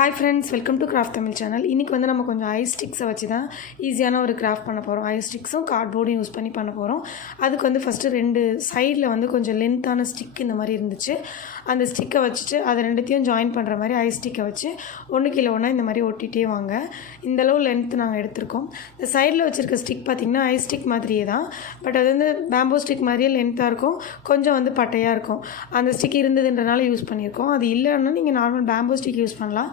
Hi friends, welcome to craft Tamil channel. இன்றைக்கி வந்து நம்ம கொஞ்சம் ஐஸ் ஸ்டிக்ஸை வச்சு தான் ஈஸியான ஒரு கிராஃப்ட் பண்ண போகிறோம். ஐஸ் ஸ்டிக்ஸும் கார்ட்போர்டும் யூஸ் பண்ணி பண்ண போகிறோம். அதுக்கு வந்து ஃபஸ்ட்டு 2 சைடில் வந்து கொஞ்சம் லென்த்தான ஸ்டிக் இந்த மாதிரி இருந்துச்சு. அந்த ஸ்டிக்கை வச்சுட்டு அதை ரெண்டுத்தையும் ஜாயின் பண்ணுற மாதிரி ஐஸ் ஸ்டிக்கை வச்சு ஒன்று கீழே ஒன்றா இந்த மாதிரி ஒட்டிகிட்டே வாங்க. இந்தளவு லென்த்து நாங்கள் எடுத்திருக்கோம். இந்த சைடில் வச்சுருக்க ஸ்டிக் பார்த்திங்கன்னா ஐஸ் ஸ்டிக் மாதிரியே தான், பட் அது வந்து பேம்போ ஸ்டிக் மாதிரியே லென்த்தாக இருக்கும், கொஞ்சம் வந்து பட்டையாக இருக்கும். அந்த ஸ்டிக் இருந்ததுன்றனால யூஸ் பண்ணியிருக்கோம். அது இல்லைன்னா நீங்கள் நார்மல் பேம்போ ஸ்டிக் யூஸ் பண்ணலாம்.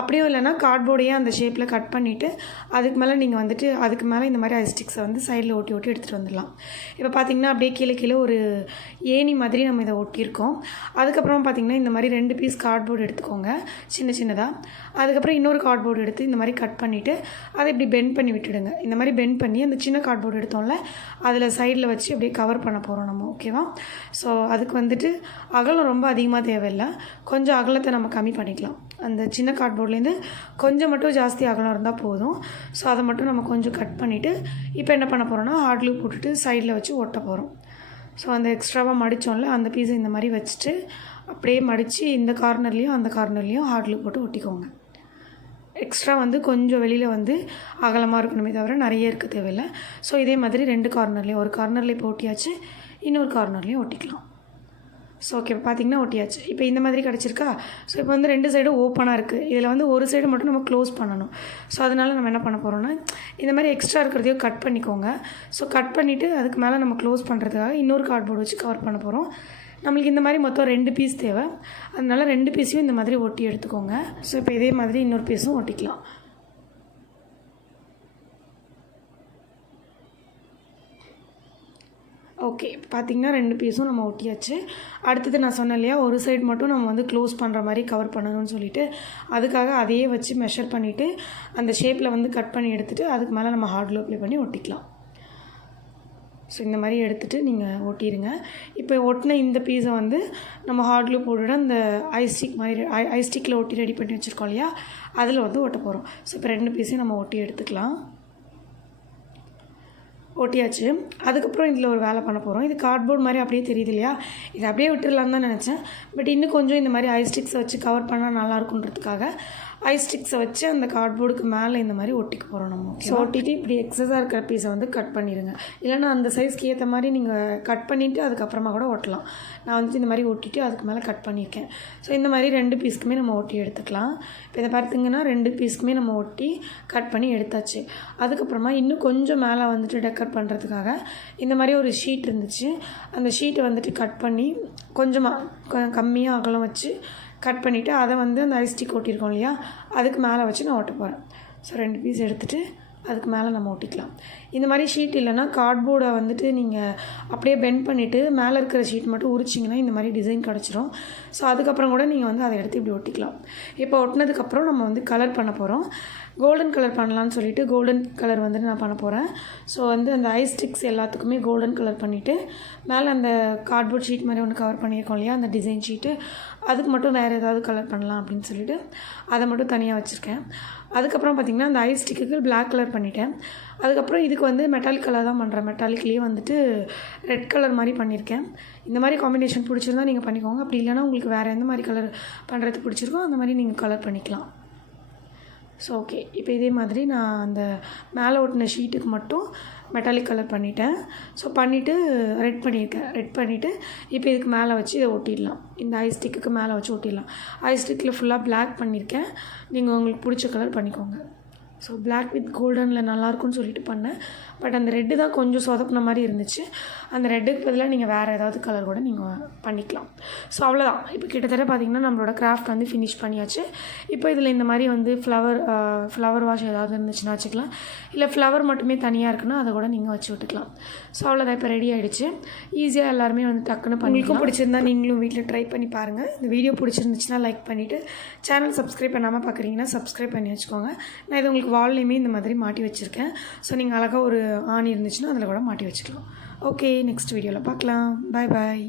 அப்படியும் இல்லைனா கார்ட்போர்டையே அந்த ஷேப்பில் கட் பண்ணிவிட்டு அதுக்கு மேலே நீங்கள் வந்துட்டு அதுக்கு மேலே இந்த மாதிரி ஐஸ் ஸ்டிக்ஸை வந்து சைடில் ஒட்டி எடுத்துகிட்டு வந்துடலாம். இப்போ பார்த்திங்கன்னா அப்படியே கீழே ஒரு ஏணி மாதிரி நம்ம இதை ஒட்டியிருக்கோம். அதுக்கப்புறம் பார்த்திங்கன்னா இந்த மாதிரி 2 பீஸ் கார்ட்போர்டு எடுத்துக்கோங்க சின்னதாக. அதுக்கப்புறம் இன்னொரு கார்ட்போர்டு எடுத்து இந்த மாதிரி கட் பண்ணிவிட்டு அதை இப்படி பெண்ட் பண்ணி விட்டுடுங்க. இந்த மாதிரி பெண்ட் பண்ணி அந்த சின்ன கார்ட்போர்டு எடுத்தோம்ல அதில் சைடில் வச்சு அப்படியே கவர் பண்ண போகிறோம் நம்ம. ஓகேவா? ஸோ அதுக்கு வந்துட்டு அகலம் ரொம்ப அதிகமாக தேவையில்லை, கொஞ்சம் அகலத்தை நம்ம கம்மி பண்ணிக்கலாம். அந்த சின்ன கார்ட்போர்ட்லேருந்து கொஞ்சம் மட்டும் ஜாஸ்தி அகலம் இருந்தால் போதும். ஸோ அதை மட்டும் நம்ம கொஞ்சம் கட் பண்ணிவிட்டு இப்போ என்ன பண்ண போகிறோன்னா ஹாட் க்ளூ போட்டுட்டு சைடில் வச்சு ஒட்ட போகிறோம். ஸோ அந்த எக்ஸ்ட்ராவாக மடித்தோம்ல அந்த பீஸை இந்த மாதிரி வச்சுட்டு அப்படியே மடித்து இந்த கார்னர்லேயும் அந்த கார்னர்லேயும் ஹாட் க்ளூ போட்டு ஒட்டிக்கோங்க. எக்ஸ்ட்ரா வந்து கொஞ்சம் வெளியில் வந்து அகலமாக இருக்கணுமே தவிர நிறைய இருக்க தேவையில்லை. ஸோ இதே மாதிரி 2 கார்னர்லேயும், ஒரு கார்னர்லேயும் இப்போ ஒட்டியாச்சு, இன்னொரு கார்னர்லேயும் ஒட்டிக்கலாம். ஸோ ஓகே, பார்த்திங்கன்னா ஒட்டியாச்சு. இப்போ இந்த மாதிரி கிடச்சிருக்கா? ஸோ இப்போ வந்து 2 சைடும் ஓப்பனாக இருக்குது. இதில் வந்து ஒரு சைடு மட்டும் நம்ம க்ளோஸ் பண்ணணும். ஸோ அதனால் நம்ம என்ன பண்ண போகிறோன்னா இந்த மாதிரி எக்ஸ்ட்ரா இருக்கிறதையும் கட் பண்ணிக்கோங்க. ஸோ கட் பண்ணிவிட்டு அதுக்கு மேலே நம்ம க்ளோஸ் பண்ணுறதுக்காக இன்னொரு கார்ட்போர்டு வச்சு கவர் பண்ண போகிறோம். நம்மளுக்கு இந்த மாதிரி மொத்தம் 2 பீஸ் தேவை, அதனால் 2 பீஸையும் இந்த மாதிரி ஒட்டி எடுத்துக்கோங்க. ஸோ இப்போ இதே மாதிரி இன்னொரு பீஸும் ஒட்டிக்கலாம். ஓகே, பார்த்திங்கன்னா 2 பீஸும் நம்ம ஒட்டியாச்சு. அடுத்தது நான் சொன்னேன் இல்லையா, ஒரு சைடு மட்டும் நம்ம வந்து க்ளோஸ் பண்ணுற மாதிரி கவர் பண்ணணும்னு சொல்லிவிட்டு அதுக்காக அதையே வச்சு மெஷர் பண்ணிவிட்டு அந்த ஷேப்பில் வந்து கட் பண்ணி எடுத்துகிட்டு அதுக்கு மேலே நம்ம ஹாட் க்ளூ அப்ளை பண்ணி ஒட்டிக்கலாம். ஸோ இந்த மாதிரி எடுத்துகிட்டு நீங்கள் ஒட்டிடுங்க. இப்போ ஒட்டின இந்த பீஸை வந்து நம்ம ஹாட் க்ளூ போட்டுவிட அந்த ஐஸ் ஸ்டிக் மாதிரி ஐஸ் ஸ்டிக்கில் ஒட்டி ரெடி பண்ணி வச்சுருக்கோம் இல்லையா, அதில் வந்து ஒட்ட போகிறோம். ஸோ இப்போ 2 பீஸையும் நம்ம ஒட்டி எடுத்துக்கலாம். ஒட்டியாச்சு. அதுக்கப்புறம் இதில் ஒரு வேலை பண்ண போகிறோம். இது கார்ட்போர்ட் மாதிரி அப்படியே தெரியுது இல்லையா, இது அப்படியே விட்டுடலான்னு தான் நினச்சேன். பட் இன்னும் கொஞ்சம் இந்த மாதிரி ஐஸ் ஸ்டிக்ஸை வச்சு கவர் பண்ணால் நல்லாயிருக்குன்றதுக்காக ஐஸ் ஸ்டிக்ஸை வச்சு அந்த கார்ட்போர்டுக்கு மேலே இந்த மாதிரி ஒட்டிக்க போகிறோம் நம்ம. ஸோ ஒட்டிட்டு இப்படி எக்ஸஸாக இருக்கிற பீஸை வந்து கட் பண்ணிடுங்க. இல்லைனா அந்த சைஸ்க்கு ஏற்ற மாதிரி நீங்கள் கட் பண்ணிவிட்டு அதுக்கப்புறமா கூட ஒட்டலாம். நான் வந்து இந்த மாதிரி ஒட்டிட்டு அதுக்கு மேலே கட் பண்ணியிருக்கேன். ஸோ இந்த மாதிரி 2 பீஸ்க்குமே நம்ம ஒட்டி எடுத்துக்கலாம். இப்போ இதை பார்த்திங்கன்னா 2 பீஸ்க்குமே நம்ம ஒட்டி கட் பண்ணி எடுத்தாச்சு. அதுக்கப்புறமா இன்னும் கொஞ்சம் மேலே வந்துட்டு டெக்கர் பண்ணுறதுக்காக இந்த மாதிரி ஒரு ஷீட் இருந்துச்சு. அந்த ஷீட்டை வந்துட்டு கட் பண்ணி கொஞ்சமாக கம்மியாக அகலம் வச்சு கட் பண்ணிவிட்டு அதை வந்து அந்த ஐஸ் ஸ்டிக் ஒட்டியிருக்கோம் இல்லையா அதுக்கு மேலே வச்சு நான் ஒட்ட போகிறேன். ஸோ 2 பீஸ் எடுத்துகிட்டு அதுக்கு மேலே நம்ம ஒட்டிக்கலாம். இந்த மாதிரி ஷீட் இல்லைன்னா கார்ட்போர்டை வந்துட்டு நீங்கள் அப்படியே பெண்ட் பண்ணிவிட்டு மேலே இருக்கிற ஷீட் மட்டும் உரிச்சிங்கன்னா இந்த மாதிரி டிசைன் கிடச்சிரும். ஸோ அதுக்கப்புறம் கூட நீங்கள் வந்து அதை எடுத்து இப்படி ஒட்டிக்கலாம். இப்போ ஒட்டினதுக்கப்புறம் நம்ம வந்து கலர் பண்ண போகிறோம். கோல்டன் கலர் பண்ணலான்னு சொல்லிவிட்டு கோல்டன் கலர் வந்துட்டு நான் பண்ண போகிறேன். ஸோ வந்து அந்த ஐஸ் ஸ்டிக்ஸ் எல்லாத்துக்குமே கோல்டன் கலர் பண்ணிவிட்டு மேலே அந்த கார்ட்போர்ட் ஷீட் மாதிரி ஒன்று கவர் பண்ணியிருக்கோம் இல்லையா அந்த டிசைன் ஷீட்டு, அதுக்கு மட்டும் வேறு ஏதாவது கலர் பண்ணலாம் அப்படின்னு சொல்லிவிட்டு அதை மட்டும் தனியாக வச்சுருக்கேன். அதுக்கப்புறம் பார்த்திங்கன்னா அந்த ஐஸ் ஸ்டிக்குக்கு பிளாக் கலர் பண்ணிட்டேன். அதுக்கப்புறம் இதுக்கு வந்து மெட்டாலிக் கலர் தான் பண்ணுறேன். மெட்டாலிக்லேயே வந்துட்டு ரெட் கலர் மாதிரி பண்ணியிருக்கேன். இந்த மாதிரி காம்பினேஷன் பிடிச்சிருந்தா நீங்கள் பண்ணிக்கோங்க. அப்படி இல்லைனா உங்களுக்கு வேறு எந்த மாதிரி கலர் பண்ணுறது பிடிச்சிருக்கோ அந்த மாதிரி நீங்கள் கலர் பண்ணிக்கலாம். ஸோ ஓகே, இப்போ இதே மாதிரி நான் அந்த மேலே ஒட்டின ஷீட்டுக்கு மட்டும் மெட்டாலிக் கலர் பண்ணிட்டேன். ஸோ பண்ணிவிட்டு ரெட் பண்ணிவிட்டு இப்போ இதுக்கு மேலே வச்சு இதை ஒட்டிடலாம். இந்த ஐஸ் ஸ்டிக்குக்கு மேலே வச்சு ஒட்டிடலாம். ஐஸ் ஸ்டிக்கில் ஃபுல்லாக பிளாக் பண்ணியிருக்கேன். நீங்கள் உங்களுக்கு பிடிச்ச கலர் பண்ணிக்கோங்க. ஸோ பிளாக் வித் கோல்டனில் நல்லாயிருக்குன்னு சொல்லிட்டு பண்ணேன். பட் அந்த ரெட்டு தான் கொஞ்சம் சொதப்பின மாதிரி இருந்துச்சு. அந்த ரெட்டுக்கு பதிலாக நீங்கள் வேறு ஏதாவது கலர் கூட நீங்கள் பண்ணிக்கலாம். ஸோ அவ்வளோதான். இப்போ கிட்டத்தட்ட பார்த்திங்கன்னா நம்மளோட கிராஃப்ட் வந்து ஃபினிஷ் பண்ணியாச்சு. இப்போ இதில் இந்த மாதிரி வந்து ஃப்ளவர் வாஷ் ஏதாவது இருந்துச்சுன்னா வச்சுக்கலாம். இல்லை ஃப்ளவர் மட்டுமே தனியாக இருக்குன்னா அதை கூட நீங்கள் வச்சு விட்டுக்கலாம். ஸோ அவ்வளோதான், இப்போ ரெடி ஆகிடுச்சு. ஈஸியாக எல்லாருமே வந்து டக்குன்னு பண்ணிக்கலாம். பிடிச்சிருந்தா நீங்களும் வீட்டில் ட்ரை பண்ணி பாருங்கள். இந்த வீடியோ பிடிச்சிருந்துச்சுன்னா லைக் பண்ணிவிட்டு சேனல் சப்ஸ்கிரைப் பண்ணாமல் பார்க்குறீங்கன்னா சப்ஸ்கிரைப் பண்ணி வச்சுக்கோங்க. நான் இது உங்களுக்கு வால்லையுமே இந்த மாதிரி மாட்டி வச்சுருக்கேன். ஸோ நீங்கள் அழகாக ஒரு ஆணி இருந்துச்சுன்னா அதில் கூட மாட்டி வச்சுக்கலாம். ஓகே, நெக்ஸ்ட் வீடியோவில் பார்க்கலாம். பாய் பாய்.